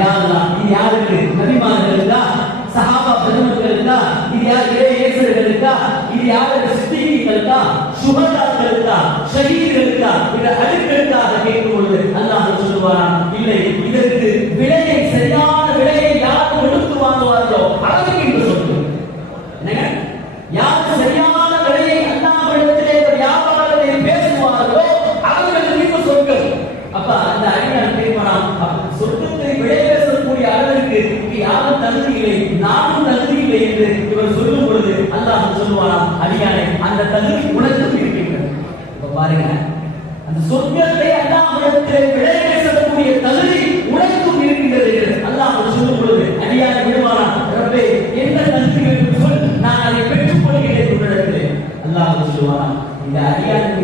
ಯಾಲ್ಲ ಇದು ಯಾರಿಗೆ ನಭಿಮಾನಗಳಿಂದ ಸಹಾಬ ಪ್ರಜಮಗಳಿಂದ ಇದು ಯಾರಿಗೆ ಹೆಸರುಗಳಿಂದ ಇದು ಯಾರಿಗೆ ಸಿದ್ಧಿಗಳಿಂದ ಶುಭದಾನಗಳಿಂದ ಶಹೀದ್ಗಳಿಂದ ಇದರ ಅಡಿಗಳಿಂದ தகுதி இல்லை நானும் தகுதி இல்லை என்று இவர் சொல்லும் பொழுது அல்லாஹ் சொல்லுவாராம் அடியானே அந்த தகுதி உனக்கும் இருக்கின்றது. இப்ப பாருங்க அந்த சொர்க்கத்தை அல்லாஹ்விடத்திலே விலை பேசக்கூடிய தகுதி உனக்கும் இருக்கின்றது என்று அல்லாஹ் சொல்லும் பொழுது அடியானை விடுவாராம் ரப்பே என்ன தகுதி என்று சொல் நான் அதை பெற்றுக் கொள்கிறேன் உன்னிடத்திலே அல்லாஹ் சொல்லுவாராம் இந்த அடியான்